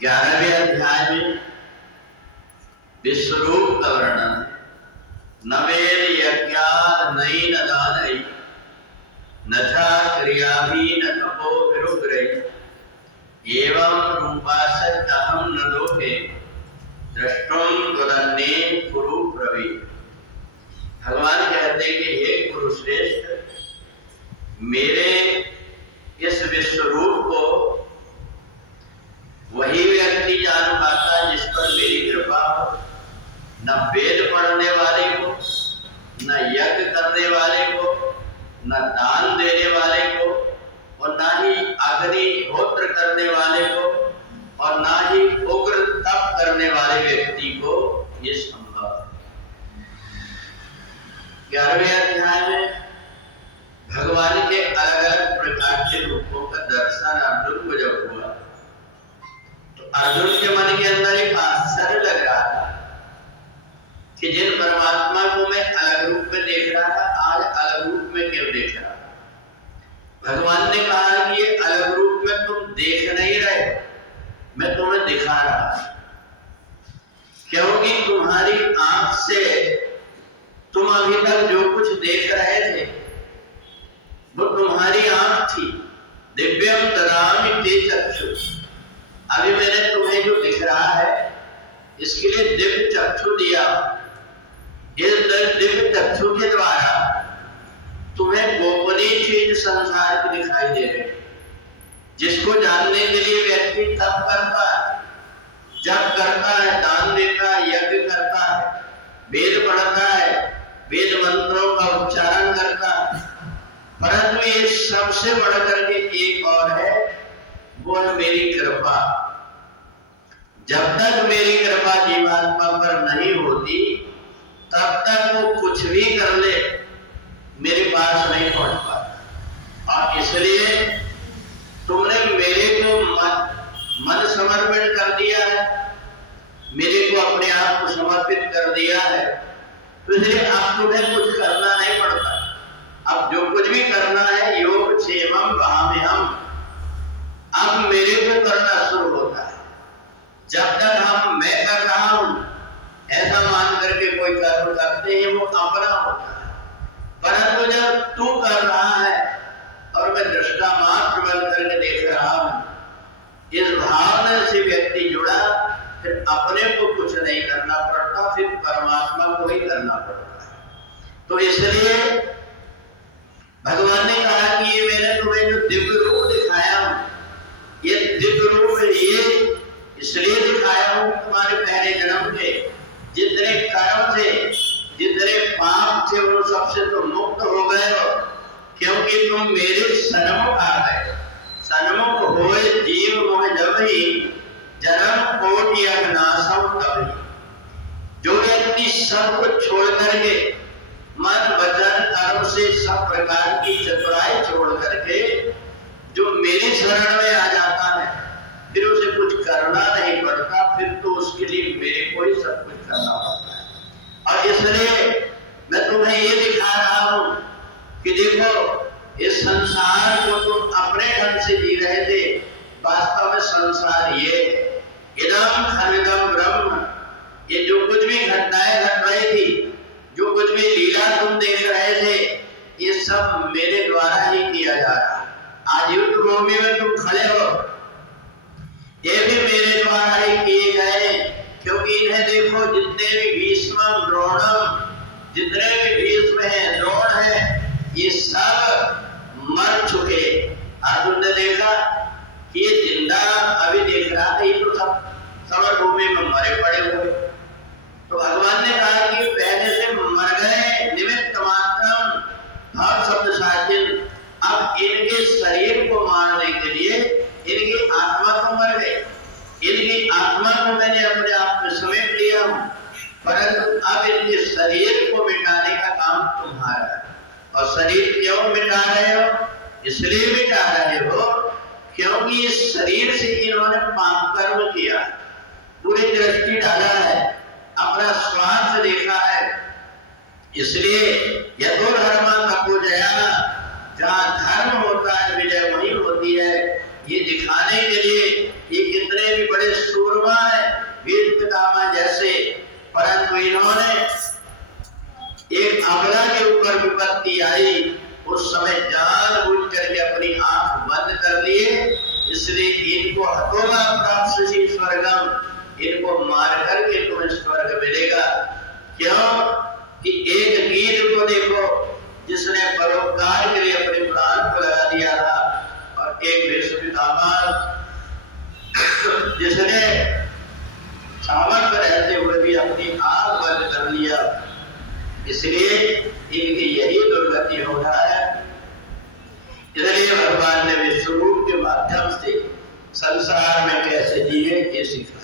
11वें अध्याय में विश्वरूप का वर्णन। नवेद यज्ञाद नई न दानई नथा क्रियाभि न तपो विरुग्रई एवं रूपासतहम न लोके दृष्टुम दुरन्ने कुरु प्रवी। भगवान कहते हैं कि हे गुरु श्रेष्ठ, मेरे इस विश्वरूप को वही व्यक्ति जान पाता जिस पर मेरी कृपा हो। न वेद पढ़ने वाले को, न यज्ञ करने वाले को, न दान देने वाले को, और न ही अग्निहोत्र करने वाले को, और न ही उग्र तप करने वाले व्यक्ति को ये संभव है। 11वें अध्याय में भगवान के अलग अलग प्रकार के रूपों का दर्शन अर्जुन को जब हुआ तो अर्जुन के मन के अंदर एक आश्चर्य लग रहा था कि जिन परमात्मा को मैं अलग रूप में देख रहा था, आज अलग रूप में क्यों देख रहा था। भगवान ने कहा कि ये अलग रूप में तुम देख नहीं रहे, मैं तुम्हें दिखा रहा, क्योंकि तुम्हारी आंख से तुम अभी तक जो कुछ देख रहे थे वो तुम्हारी आंख थी। दिव्यम ददामि ते चक्षु। अभी मैंने तुम्हें जो दिख रहा है इसके लिए दिव्य चक्षु दिया। इस दिव्य चक्षु के द्वारा तुम्हें गोपनीय चीज संसार की दिखाई दे रही, जिसको जानने के लिए व्यक्ति तब करता है, जब करता है, दान देता है, यज्ञ करता है, वेद पढ़ता है, वेद मंत्रों का उच्चारण करता है। परंतु ये सबसे बढ़कर के एक और है, वो है मेरी कृपा। जब तक मेरी कृपा जीवात्मा पर नहीं होती तब तक वो कुछ भी कर ले मेरे पास नहीं पहुंच पाता। और इसलिए तुमने मेरे को मन समर्पित कर दिया है, मेरे को अपने आप को समर्पित कर दिया है, तो इसलिए अब तुम्हें कुछ करना नहीं पड़ता। अब जो कुछ भी करना है योग क्षेमम वहाम्यहम्, अब मेरे को करना शुरू होता है। जब तक हम मैं कर रहा हूं ऐसा मान करके कोई कर्म करते हैं वो अपना होता है, परंतु जब तू कर रहा है और मैं दृष्टा मात्र बन करके देख रहा हूं, इस भावना से व्यक्ति जुड़ा, फिर अपने को कुछ नहीं करना पड़ता, फिर परमात्मा को ही करना पड़ता है। तो इसलिए भगवान ने कहा कि ये मैंने तुम्हें जो दिव्य रूप दिखाया हूं, ये दिव्य रूप ये इसलिए दिखाया हूं तुम्हारे पहले जन्म के जितने कर्म थे, जितने पाप थे, उन सबसे तुम मुक्त हो गए हो, क्योंकि तुम मेरे सन्मुख आ गए। सन्मुख होए जीव मोह जब ही जन्म कोटि अघनाशम तभी। जो व्यक्ति सब कुछ छोड़ करके मन वचन कर्म से सब प्रकार की चतुराई छोड़ करके जो मेरी शरण में आ जाता है, फिर उसे कुछ करना नहीं पड़ता, फिर तो उसके लिए मेरे को ही सब कुछ करना पड़ता है। और इसलिए मैं तुम्हें ये दिखा रहा हूं कि देखो इस संसार को तुम अपने ढंग से जी रहे थे, वास्तव में संसार ये इदम खलदम ब्रह्म, ये जो कुछ भी घटनाएं घट रही थी, जो कुछ भी लीला तुम देख रहे थे, ये सब मेरे द्वारा ही किया जा रहा है। आज युद्ध भूमि में तुम खड़े हो, ये भी मेरे द्वारा ही किए गए, क्योंकि इन्हें देखो जितने भी भीष्म द्रोणम, जितने भी भीष्म हैं, द्रोण हैं, ये सब मर चुके। अर्जुन ने देखा कि ये जिंदा अभी देख रहा था, ये तो सब समर भूमि में मरे पड़े हुए। तो भगवान ने कहा कि पहले से मर गए, निमित्त मात्रम भाव शब्द साचिन, अब इनके शरीर को मारने के लिए इनकी आत्मा तो मर गई, इनकी आत्मा को मैंने अपने आप में समेट लिया हूं, परंतु अब इनके शरीर को मिटाने का काम तुम्हारा है। और शरीर क्यों मिटा रहे हो? इसलिए मिटा रहे हो क्योंकि इस शरीर से इन्होंने पाप कर्म किया, पूरी दृष्टि डाला है, अपना स्वार्थ देखा है। इसलिए यथो धर्म तपो जया, जहां धर्म होता है विजय वही होती है। ये दिखाने के लिए ये कितने भी बड़े सूरमा हैं वीर पितामह जैसे, परंतु इन्होंने एक अबला के ऊपर विपत्ति आई उस समय जानबूझ करके अपनी आंख बंद कर लिए, इसलिए इनको हतोगा प्राप्त स्वर्गम, इनको मार करके तुम्हें स्वर्ग मिलेगा। क्यों कि एक गीत को देखो जिसने परोपकार के लिए अपने प्राण को लगा दिया था, और एक भीष्म पितामह जिसने सामर्थ्य रहते हुए भी अपनी आंख बंद कर लिया, इसलिए इनकी यही दुर्गति हो रहा है। इसलिए भगवान ने विश्व रूप के माध्यम से संसार में कैसे जिए ये सिखाया।